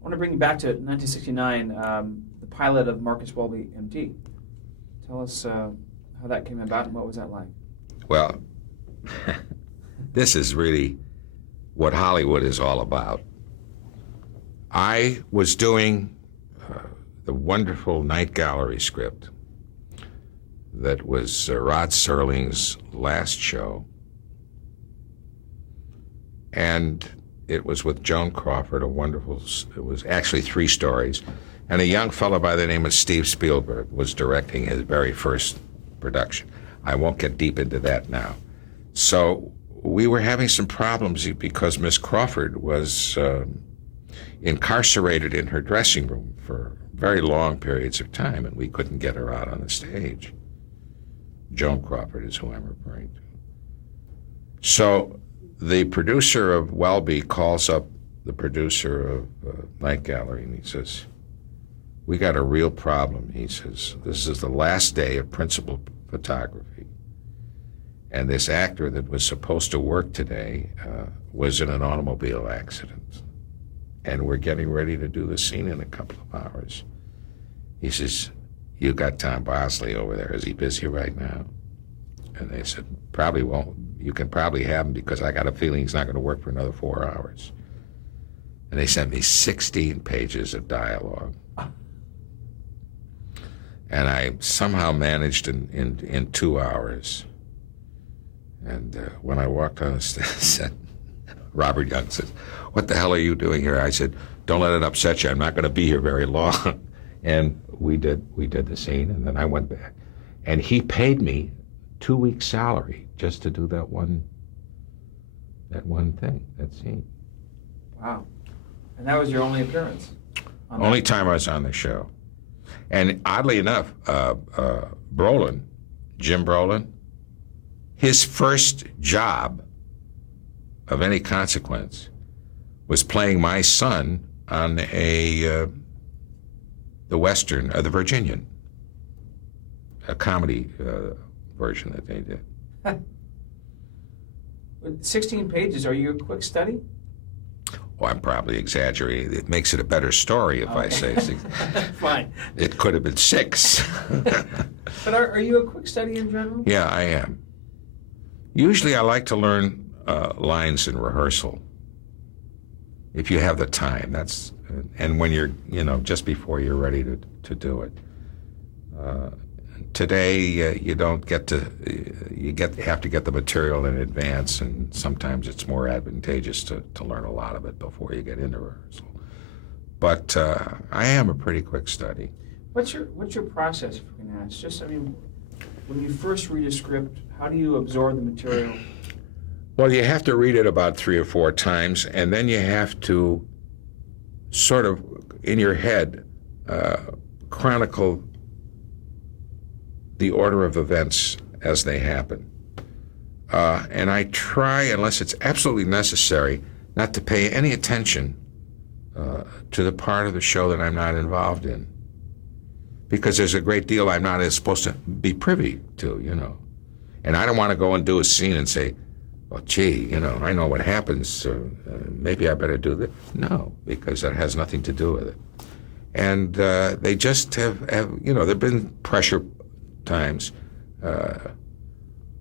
want to bring you back to 1969, the pilot of Marcus Welby, MD. Tell us how that came about and what was that like? Well, this is really what Hollywood is all about. I was doing the wonderful Night Gallery script that was Rod Serling's last show, and it was with Joan Crawford, it was actually 3 stories, and a young fellow by the name of Steve Spielberg was directing his very first production. I won't get deep into that now. So we were having some problems because Miss Crawford was incarcerated in her dressing room for very long periods of time, and we couldn't get her out on the stage. Joan Crawford is who I'm referring to. So the producer of Welby calls up the producer of Night Gallery, and he says, "We got a real problem." He says, "This is the last day of principal photography, and this actor that was supposed to work today was in an automobile accident, and we're getting ready to do the scene in a couple of hours." He says, "You got Tom Bosley over there. Is he busy right now?" And they said, "Probably won't. You can probably have him because I got a feeling he's not going to work for another 4 hours." And they sent me 16 pages of dialogue. And I somehow managed in 2 hours. And when I walked on the set, Robert Young said, "What the hell are you doing here?" I said, "Don't let it upset you. I'm not going to be here very long." And we did the scene, and then I went back. And he paid me 2 weeks' salary just to do that one thing, that scene. Wow. And that was your only appearance? Only time I was on the show. And oddly enough, Jim Brolin, his first job of any consequence was playing my son on the Western, the Virginian, a comedy version that they did. With 16 pages, are you a quick study? Oh, I'm probably exaggerating. It makes it a better story if I say 6. Fine. It could have been 6. But are you a quick study in general? Yeah, I am. Usually I like to learn lines in rehearsal. If you have the time, and when you're, just before you're ready to do it. Today, you don't get to, have to get the material in advance, and sometimes it's more advantageous to learn a lot of it before you get into rehearsal. But I am a pretty quick study. What's your process, if we can ask? When you first read a script, how do you absorb the material? Well, you have to read it about 3 or 4 times, and then you have to sort of, in your head, chronicle the order of events as they happen. And I try, unless it's absolutely necessary, not to pay any attention to the part of the show that I'm not involved in. Because there's a great deal I'm not supposed to be privy to, And I don't want to go and do a scene and say, "Well, gee, I know what happens, so maybe I better do this." No, because that has nothing to do with it. And they just have there've been pressure times.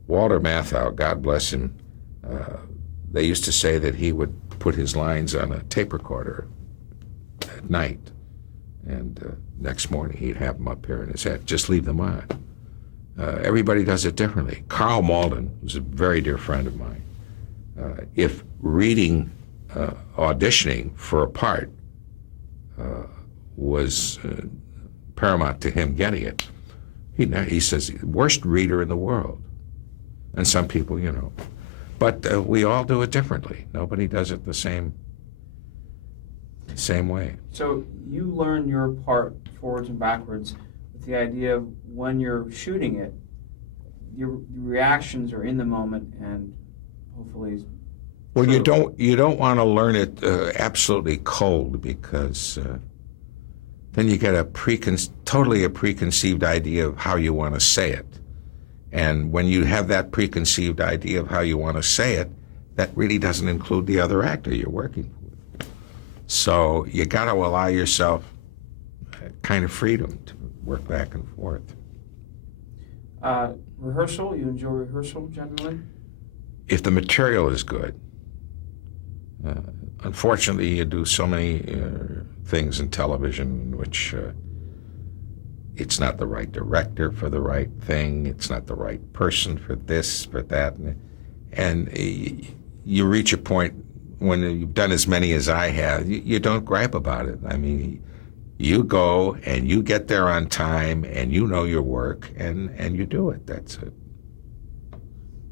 Walter Matthau, God bless him, they used to say that he would put his lines on a tape recorder at night, and next morning he'd have them up here in his head. Just leave them on. Everybody does it differently. Carl Malden was a very dear friend of mine. If reading, auditioning for a part was paramount to him getting it, he says, worst reader in the world. And some people, But we all do it differently. Nobody does it the same way. So you learn your part forwards and backwards with the idea of when you're shooting it, your reactions are in the moment and hopefully... Well, you don't want to learn it absolutely cold, because then you get a preconceived idea of how you want to say it. And when you have that preconceived idea of how you want to say it, that really doesn't include the other actor you're working with. So you got to allow yourself kind of freedom to work back and forth. Rehearsal, you enjoy rehearsal generally? If the material is good. Unfortunately, you do so many things in television which it's not the right director for the right thing, it's not the right person for this, for that, and you reach a point when you've done as many as I have, you don't gripe about it. I mean, you go and you get there on time and you know your work and you do it. That's it.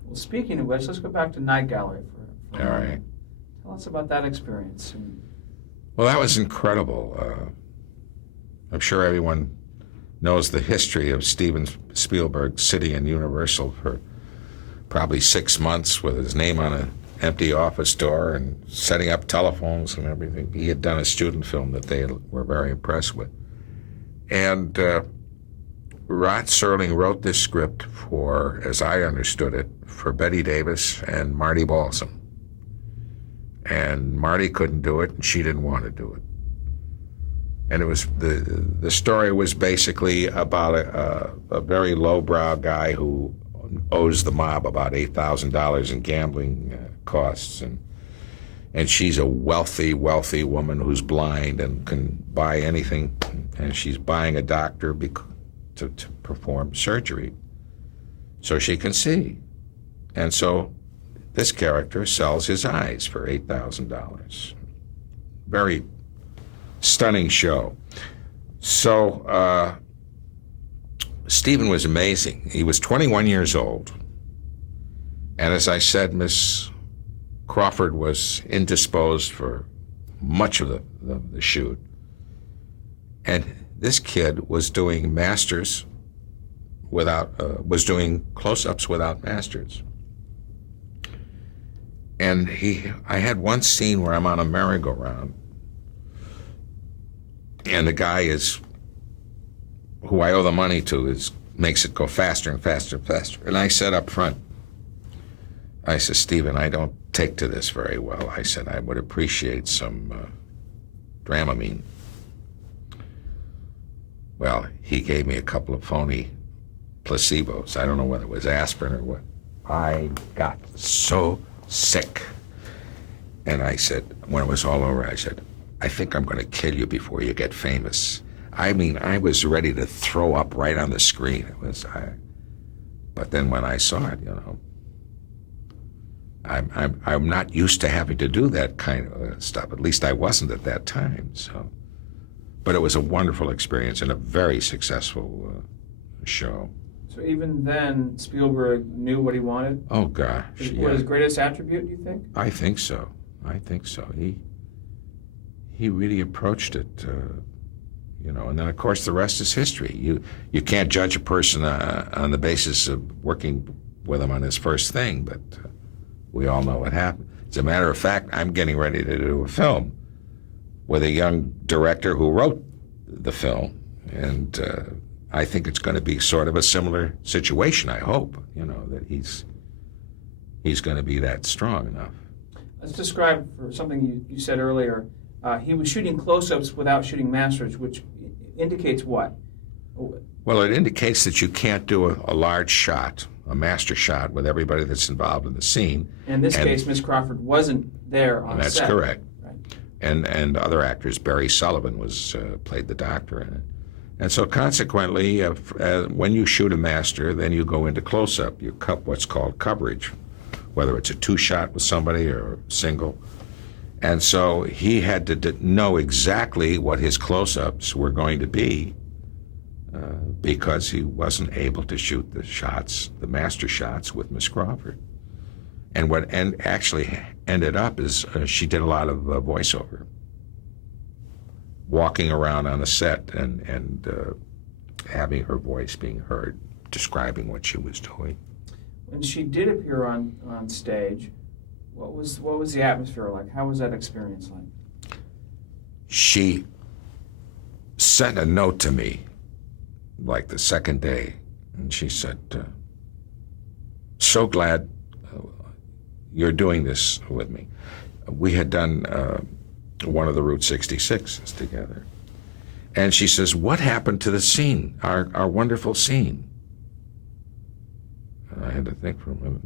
Well, speaking of which, let's go back to Night Gallery for All right. Tell us about that experience. Well, that was incredible. I'm sure everyone knows the history of Steven Spielberg sitting in Universal for probably 6 months with his name on an empty office door and setting up telephones and everything. He had done a student film that they were very impressed with. And Serling wrote this script for, as I understood it, for Bette Davis and Marty Balsam. And Marty couldn't do it, and she didn't want to do it. And it was the story was basically about a very lowbrow guy who owes the mob about $8,000 in gambling costs, and she's a wealthy woman who's blind and can buy anything, and she's buying a doctor to perform surgery so she can see. And so this character sells his eyes for $8,000. Very stunning show. So Steven was amazing. He was 21 years old. And as I said, Miss Crawford was indisposed for much of the shoot. And this kid was doing masters was doing close-ups without masters. And I had one scene where I'm on a merry-go-round, and the guy who I owe the money to makes it go faster and faster and faster. And I said up front, I said, Steven, I don't take to this very well. I said, I would appreciate some Dramamine. Well, he gave me a couple of phony placebos. I don't know whether it was aspirin or what. I got so sick. And I said, when it was all over, I said, I think I'm going to kill you before you get famous. I mean, I was ready to throw up right on the screen. But then when I saw it, I'm not used to having to do that kind of stuff. At least I wasn't at that time. So, but it was a wonderful experience and a very successful show. So even then, Spielberg knew what he wanted? Oh, gosh. What his greatest attribute, do you think? I think so. He really approached it, and then, of course, the rest is history. You can't judge a person on the basis of working with him on his first thing, but we all know what happened. As a matter of fact, I'm getting ready to do a film with a young director who wrote the film, and I think it's going to be sort of a similar situation, I hope, that he's going to be that strong enough. Let's describe for something you said earlier. He was shooting close-ups without shooting masters, which indicates what? Well, it indicates that you can't do a large shot, a master shot, with everybody that's involved in the scene. In this case, Miss Crawford wasn't there on set. That's correct. Right. And other actors, Barry Sullivan played the doctor in it. And so consequently, when you shoot a master, then you go into close-up. You cut what's called coverage, whether it's a two-shot with somebody or a single. And so he had to know exactly what his close-ups were going to be because he wasn't able to shoot the master shots with Miss Crawford. And what actually ended up is she did a lot of voiceover, walking around on the set and having her voice being heard, describing what she was doing. When she did appear on stage, what was the atmosphere like? How was that experience like? She sent a note to me, like the second day, and she said, so glad you're doing this with me. We had done one of the Route 66s together. And she says, what happened to the scene, our wonderful scene? And I had to think for a minute.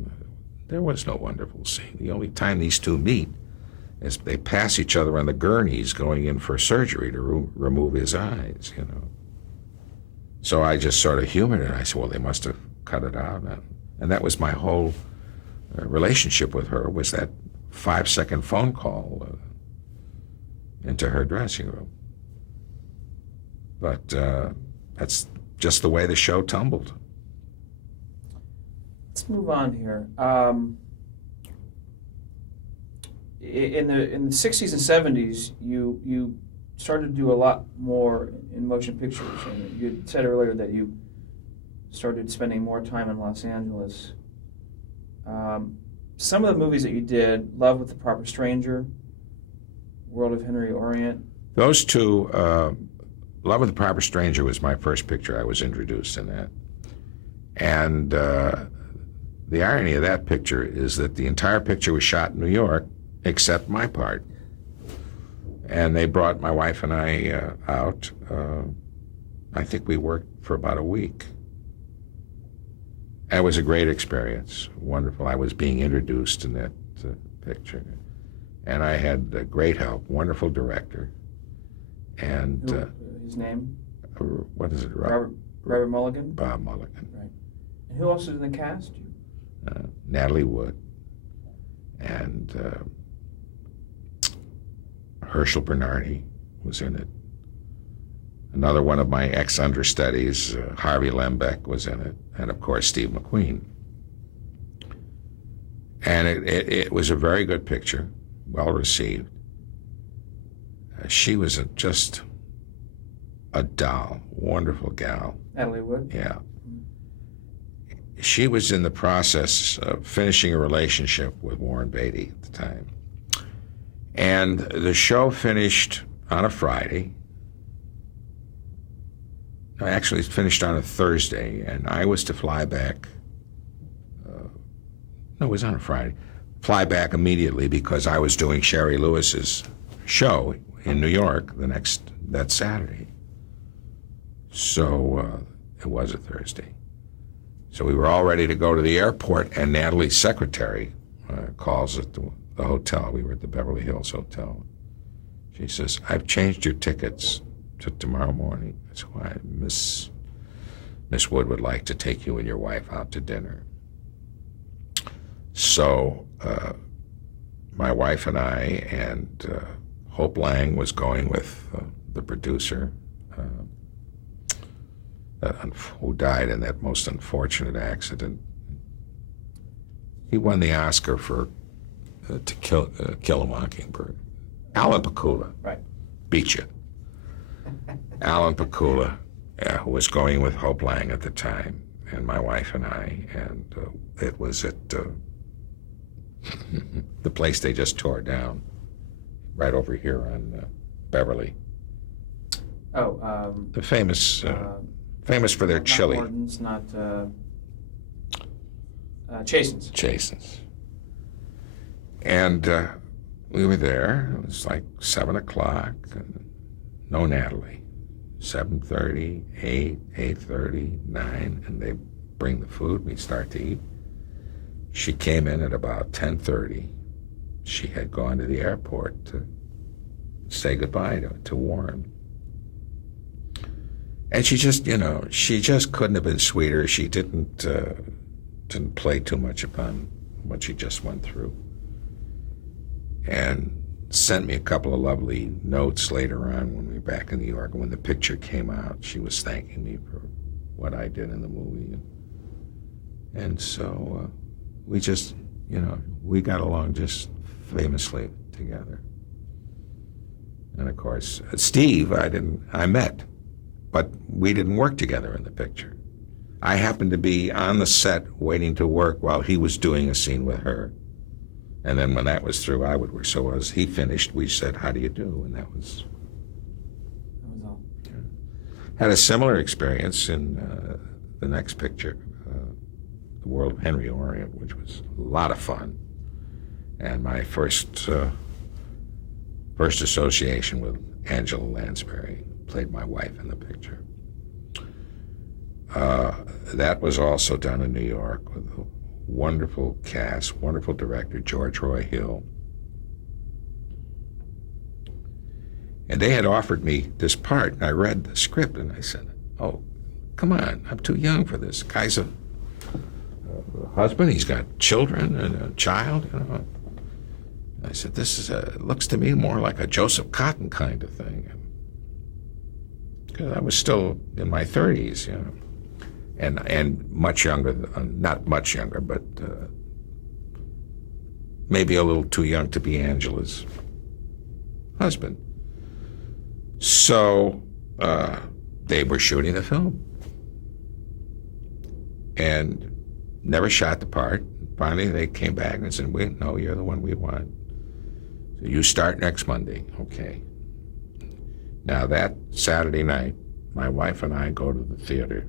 There was no wonderful scene. The only time these two meet is they pass each other on the gurneys going in for surgery to remove his eyes, you know. So I just sort of humored it. I said, well, they must have cut it out. And that was my whole relationship with her, was that 5-second phone call into her dressing room. But that's just the way the show tumbled. Let's move on here. In the 60s and 70s, you started to do a lot more in motion pictures. And you said earlier that you started spending more time in Los Angeles. Some of the movies that you did, Love with the Proper Stranger, World of Henry Orient. Those two, Love with the Proper Stranger was my first picture. I was introduced in that. And the irony of that picture is that the entire picture was shot in New York, except my part. And they brought my wife and I out. I think we worked for about a week. It was a great experience, wonderful. I was being introduced in that picture. And I had great help, wonderful director. And his name? What is it? Robert Mulligan? Bob Mulligan. Right. And who else is in the cast? Natalie Wood and Herschel Bernardi was in it. Another one of my ex-understudies, Harvey Lembeck, was in it, and of course Steve McQueen. And it was a very good picture, well received. She was just a doll, wonderful gal. Natalie Wood? Yeah. She was in the process of finishing a relationship with Warren Beatty at the time. And the show finished on a Friday. Actually, it finished on a Thursday, and I was to fly back. No, it was on a Friday. Fly back immediately because I was doing Sherry Lewis's show in New York that Saturday. So it was a Thursday. So we were all ready to go to the airport, and Natalie's secretary calls at the hotel. We were at the Beverly Hills Hotel. She says, I've changed your tickets to tomorrow morning. That's why Miss Wood would like to take you and your wife out to dinner. So my wife and I and Hope Lang was going with the producer who died in that most unfortunate accident. He won the Oscar for To Kill a Mockingbird. Alan Pakula. Right. Beat you. Alan Pakula, who was going with Hope Lang at the time, and my wife and I, and it was at the place they just tore down, right over here on Beverly. Oh, the famous for their chili. Not Morton's, not Chasen's. Chasen's. And we were there. It was like 7 o'clock. No Natalie. 7:30, 8, 8:30, 9, and they bring the food. We start to eat. She came in at about 10:30. She had gone to the airport to say goodbye to Warren. And she just couldn't have been sweeter. She didn't play too much upon what she just went through. And sent me a couple of lovely notes later on when we were back in New York. And when the picture came out, she was thanking me for what I did in the movie. And so we just, we got along just famously together. And of course, Steve, I met, but we didn't work together in the picture. I happened to be on the set waiting to work while he was doing a scene with her. And then when that was through, I would work. So as he finished, we said, how do you do? And that was all. Yeah. Had a similar experience in the next picture, The World of Henry Orient, which was a lot of fun. And my first first association with Angela Lansbury, played my wife in the picture. That was also done in New York with a wonderful cast, wonderful director, George Roy Hill. And they had offered me this part, and I read the script, and I said, oh, come on, I'm too young for this. Guy's a husband, he's got children and a child, you know. I said, this looks to me more like a Joseph Cotton kind of thing. Because I was still in my 30s, you know, and much younger, not much younger, but maybe a little too young to be Angela's husband. So they were shooting the film and never shot the part. Finally, they came back and said, no, you're the one we want. So you start next Monday. Okay. Now that Saturday night, my wife and I go to the theater,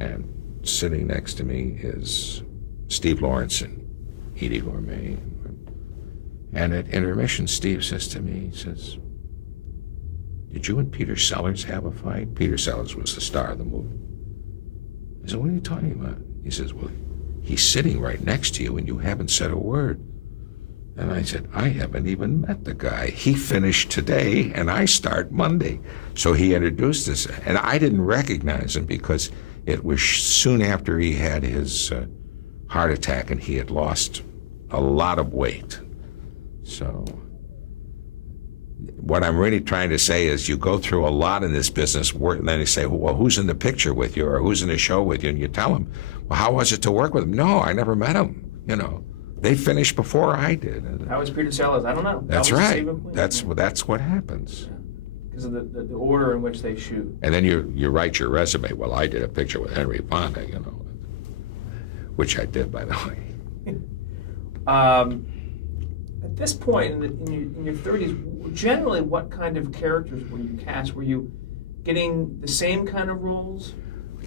and sitting next to me is Steve Lawrence and Edie Gourmet. And at intermission, Steve says to me, he says, did you and Peter Sellers have a fight? Peter Sellers was the star of the movie. I said, what are you talking about? He says, well, he's sitting right next to you and you haven't said a word. And I said, I haven't even met the guy. He finished today and I start Monday. So he introduced us, and I didn't recognize him because it was soon after he had his heart attack and he had lost a lot of weight. So what I'm really trying to say is you go through a lot in this business, and then you say, well, who's in the picture with you or who's in the show with you? And you tell them, well, how was it to work with him? No, I never met him, you know. They finished before I did. How was Peter Sellers? I don't know. That's right. That's what happens. Yeah. Because of the order in which they shoot. And then you write your resume, well, I did a picture with Henry Fonda, you know, which I did, by the way. At this point, in your 30s, generally what kind of characters were you cast? Were you getting the same kind of roles?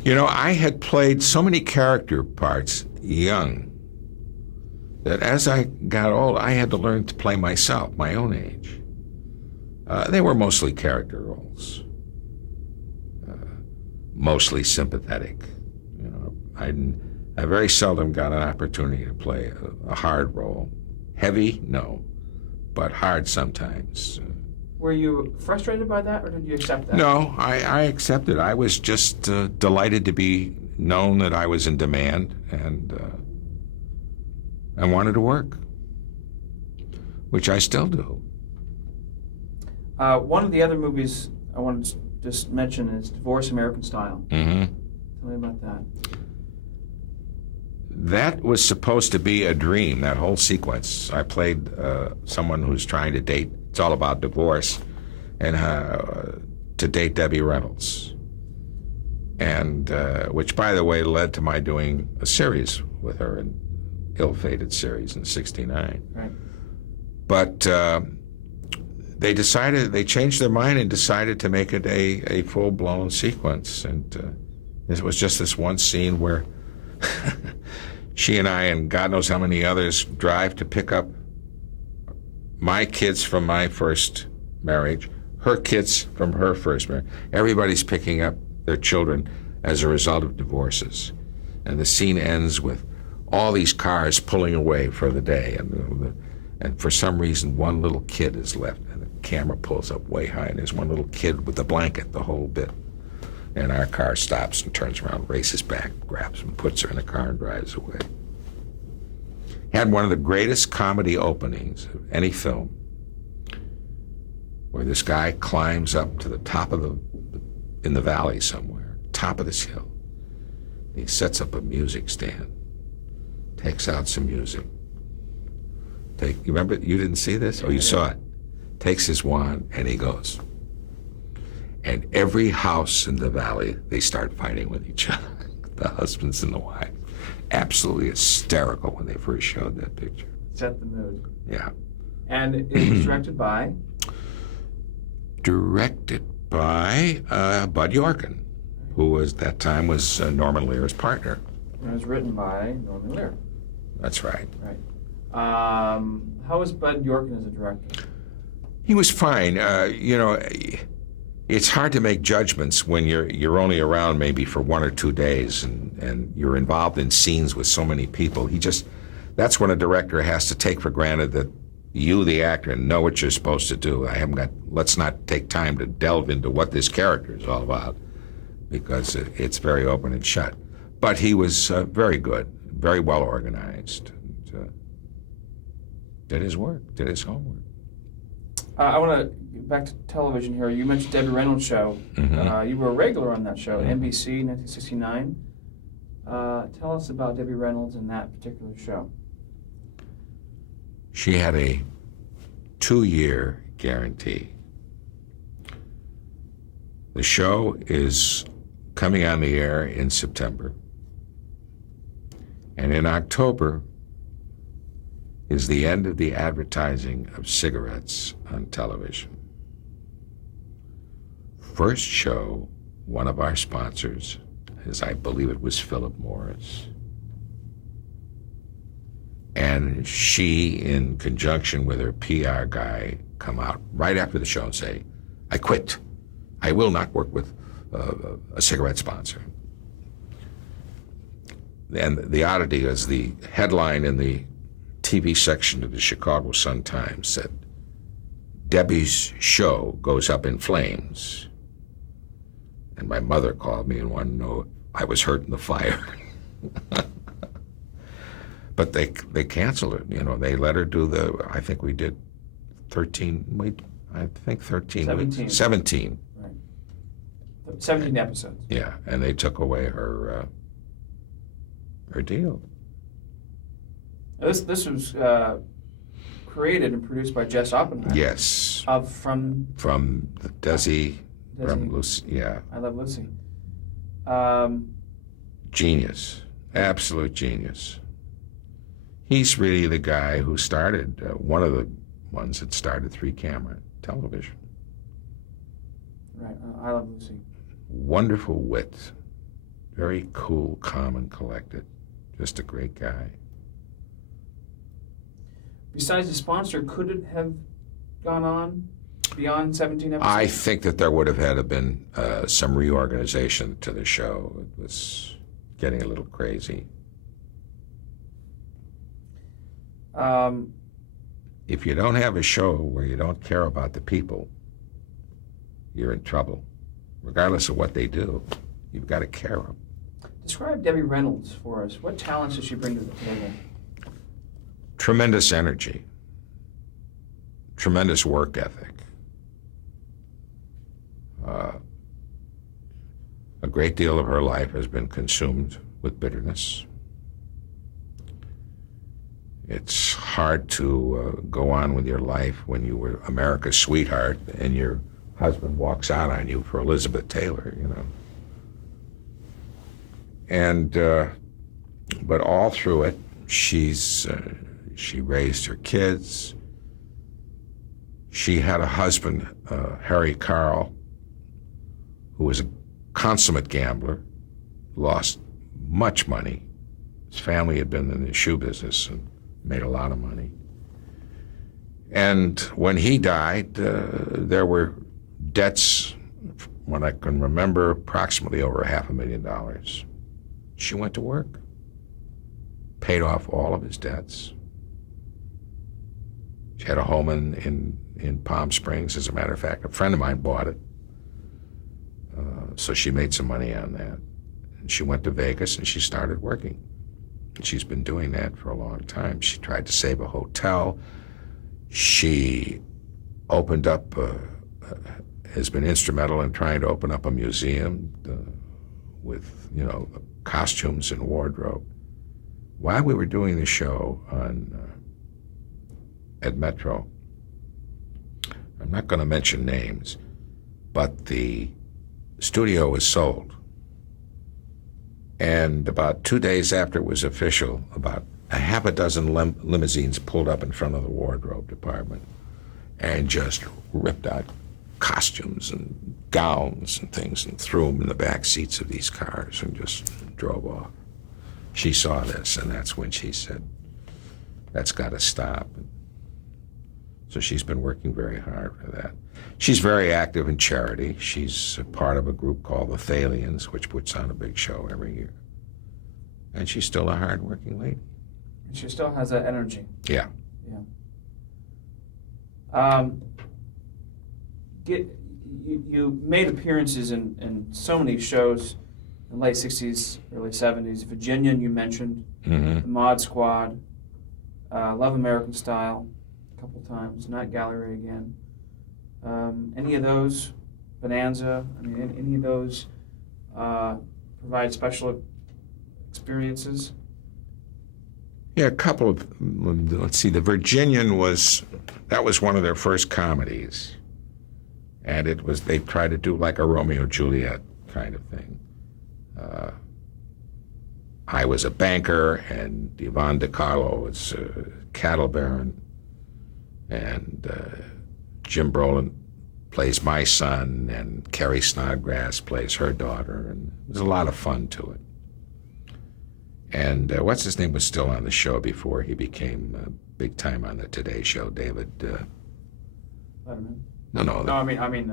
You know, I had played so many character parts young that as I got old, I had to learn to play myself, my own age. They were mostly character roles, mostly sympathetic. You know, I very seldom got an opportunity to play a hard role. Heavy, no, but hard sometimes. Were you frustrated by that, or did you accept that? No, I accepted. I was just delighted to be known that I was in demand, and I wanted to work, which I still do. One of the other movies I wanted to just mention is Divorce American Style. Mm-hmm. Tell me about that. That was supposed to be a dream, that whole sequence. I played someone who's trying to date, it's all about divorce, and to date Debbie Reynolds. And which, by the way, led to my doing a series with her, an ill-fated series in '69. Right. But they changed their mind and decided to make it a full-blown sequence. And it was just this one scene where she and I and God knows how many others drive to pick up my kids from my first marriage, her kids from her first marriage. Everybody's picking up their children as a result of divorces. And the scene ends with all these cars pulling away for the day. And for some reason, one little kid is left. And the camera pulls up way high, and there's one little kid with the blanket the whole bit. And our car stops and turns around, races back, grabs him, puts her in the car, and drives away. Had one of the greatest comedy openings of any film, where this guy climbs up to the top of in the valley somewhere, top of this hill. He sets up a music stand, takes out some music. You remember, you didn't see this? Oh, you saw it. Takes his wand, and he goes. And every house in the valley, they start fighting with each other, the husbands and the wives. Absolutely hysterical when they first showed that picture. Set the mood. Yeah. And it was directed by? Directed by Bud Yorkin, who was, that time was Norman Lear's partner. And it was written by Norman Lear. That's right. Right. How was Bud Yorkin as a director? He was fine. It's hard to make judgments when you're only around maybe for 1 or 2 days and you're involved in scenes with so many people. That's when a director has to take for granted that you, the actor, know what you're supposed to do. Let's not take time to delve into what this character is all about, because it's very open and shut. But he was very good, very well organized, and did his work, did his homework. I want to get back to television here. You mentioned Debbie Reynolds' show. Mm-hmm. You were a regular on that show, Mm-hmm. NBC, 1969. Tell us about Debbie Reynolds and that particular show. She had a 2-year guarantee. The show is coming on the air in September. And in October is the end of the advertising of cigarettes on television. First show, one of our sponsors, is, I believe it was Philip Morris. And she, in conjunction with her PR guy, come out right after the show and say, I quit. I will not work with a cigarette sponsor. And the oddity is the headline in the TV section of the Chicago Sun-Times said, Debbie's show goes up in flames. And my mother called me and wanted to know if I was hurt in the fire. But they canceled it. They let her do I think we did 13 weeks. 17. Right. 17 episodes. Yeah, and they took away her deal. This was created and produced by Jess Oppenheimer. Yes. From Desi. Desi. From Lucy. Yeah. I Love Lucy. Genius. Absolute genius. He's really the guy who started, one of the ones that started 3-camera television. Right. I Love Lucy. Wonderful wit. Very cool, calm, and collected. Just a great guy. Besides the sponsor, could it have gone on beyond 17 episodes? I think that there would have had to been some reorganization to the show. It was getting a little crazy. If you don't have a show where you don't care about the people, you're in trouble. Regardless of what they do, you've got to care them. Describe Debbie Reynolds for us. What talents does she bring to the table? Tremendous energy, tremendous work ethic, a great deal of her life has been consumed with bitterness. It's hard to go on with your life when you were America's sweetheart and your husband walks out on you for Elizabeth Taylor, And, but all through it, she raised her kids. She had a husband, Harry Carl, who was a consummate gambler, lost much money. His family had been in the shoe business and made a lot of money. And when he died, there were debts, when I can remember, approximately over $500,000. She went to work, paid off all of his debts. She had a home in Palm Springs. As a matter of fact, a friend of mine bought it. So she made some money on that. And she went to Vegas and she started working. And she's been doing that for a long time. She tried to save a hotel. She opened up, has been instrumental in trying to open up a museum with, costumes and wardrobe. While we were doing the show at Metro, I'm not going to mention names, but the studio was sold. And about 2 days after it was official, about a half a dozen limousines pulled up in front of the wardrobe department and just ripped out costumes and gowns and things and threw them in the back seats of these cars and just drove off. She saw this, and that's when she said, that's got to stop. So she's been working very hard for that. She's very active in charity. She's a part of a group called the Thalians, which puts on a big show every year. And she's still a hard-working lady. And she still has that energy. Yeah. Yeah. You made appearances in so many shows in the late 60s, early 70s. Virginian, you mentioned. Mm-hmm. The Mod Squad. Love American Style a couple times. Night Gallery again. Any of those? Bonanza? I mean, any of those provide special experiences? Yeah, a couple of, let's see, the Virginian that was one of their first comedies. And they tried to do like a Romeo and Juliet kind of thing. I was a banker, and Yvonne DiCarlo was a cattle baron, and Jim Brolin plays my son, and Carrie Snodgrass plays her daughter, and there's a lot of fun to it. And what's his name was still on the show before he became big time on the Today Show. David. Letterman. No. No, I mean,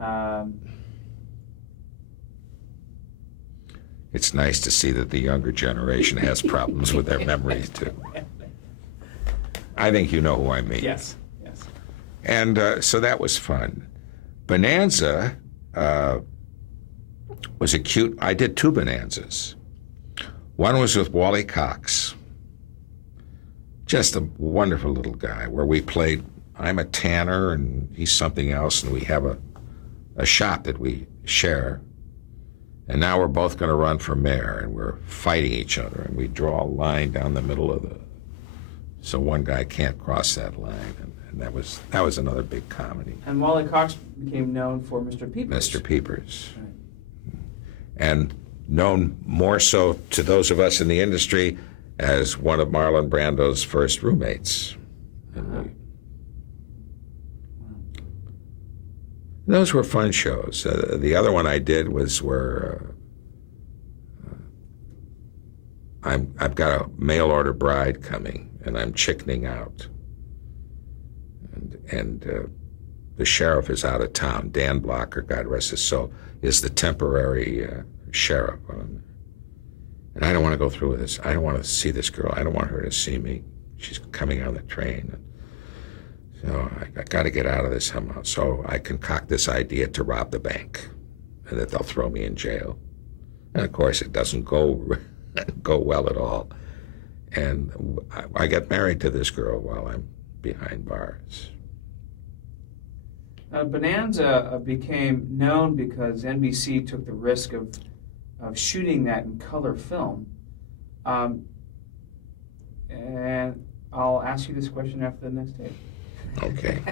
no. It's nice to see that the younger generation has problems with their memories too. I think you know who I mean. Yes. And so that was fun. Bonanza was a cute. I did 2 Bonanzas. One was with Wally Cox, just a wonderful little guy, where we played, I'm a tanner and he's something else, and we have a shop that we share. And now we're both going to run for mayor, and we're fighting each other, and we draw a line down the middle of so one guy can't cross that line, and that was another big comedy. And Wally Cox became known for Mr. Peepers. Mr. Peepers. Right. And known more so to those of us in the industry as one of Marlon Brando's first roommates. Those were fun shows. The other one I did was where I've got a mail order bride coming, and I'm chickening out. And the sheriff is out of town. Dan Blocker, God rest his soul, is the temporary sheriff. And I don't want to go through with this. I don't want to see this girl. I don't want her to see me. She's coming on the train. So I got to get out of this somehow. So I concoct this idea to rob the bank, and that they'll throw me in jail. And of course, it doesn't go well at all. And I get married to this girl while I'm behind bars. Bonanza became known because NBC took the risk of shooting that in color film. And I'll ask you this question after the next tape. Okay.